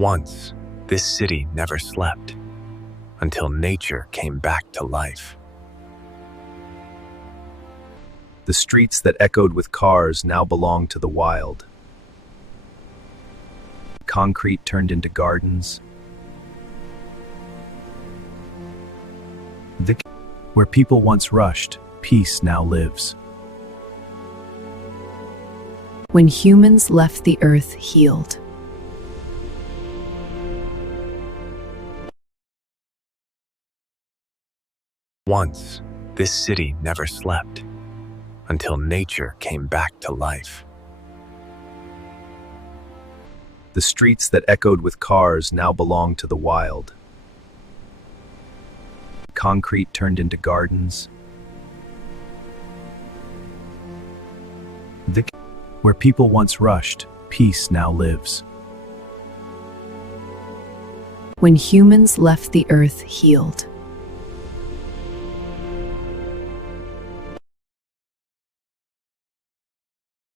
Once, this city never slept until nature came back to life. The streets that echoed with cars now belong to the wild. Concrete turned into gardens. Where people once rushed, peace now lives. When humans left the earth healed. Once, this city never slept until nature came back to life. The streets that echoed with cars now belong to the wild. Concrete turned into gardens. Where people once rushed, peace now lives. When humans left the earth healed.